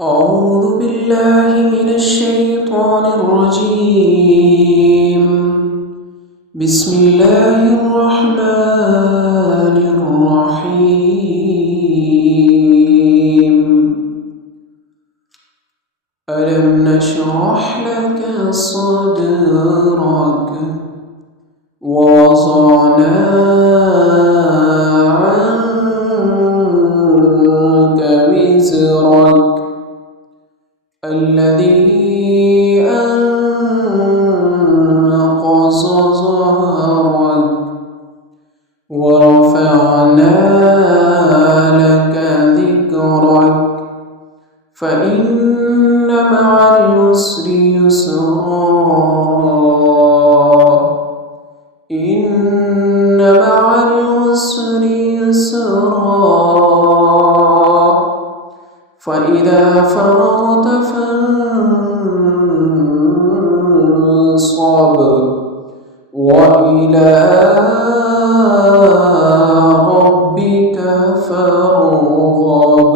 أعوذ بالله من الشيطان الرجيم. بسم الله الرحمن الرحيم. ألم نشرح لك صدرك ووضعنا عنك وزرك الذي أنقض ظهرك ورفعنا لك ذكرك فإن مع العسر يسرا إن مع العسر يسرا فإذا فرغت فانصب وإلى ربك فارغب.